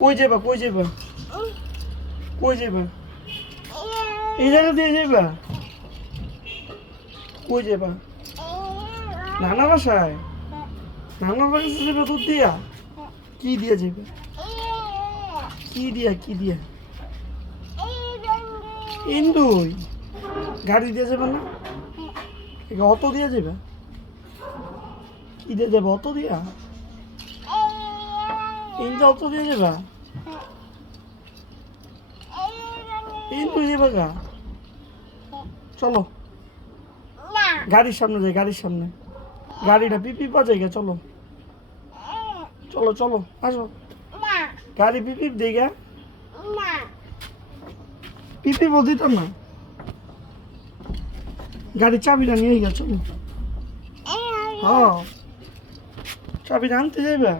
কই যাবা কই যাবা কই যাবা এই জায়গা দিয়ে যাবা কই যাবা নানা বাসায় নানা বাসায় যাবে দুধ দিয়া কি দিয়া যাবে কি দিয়া ইন্দুই গাড়ি দিয়ে যাবে না অটো দিয়ে যাবে কি দিয়ে যাবে অটো দিয়া ইন্দু অটো দিয়ে যাবা ইন্দু যাবে গা চলো গাড়ির সামনে যাই গাড়ির সামনে গাড়িটা পিপি বাজাই গা চলো চলো চলো আসো গাড়ি পিপিপ দেই গা পিপি বলতে না গাড়ির চাবিটা নিয়ে গা চলো হ্যাঁ চাবিটা আনতে যাইবা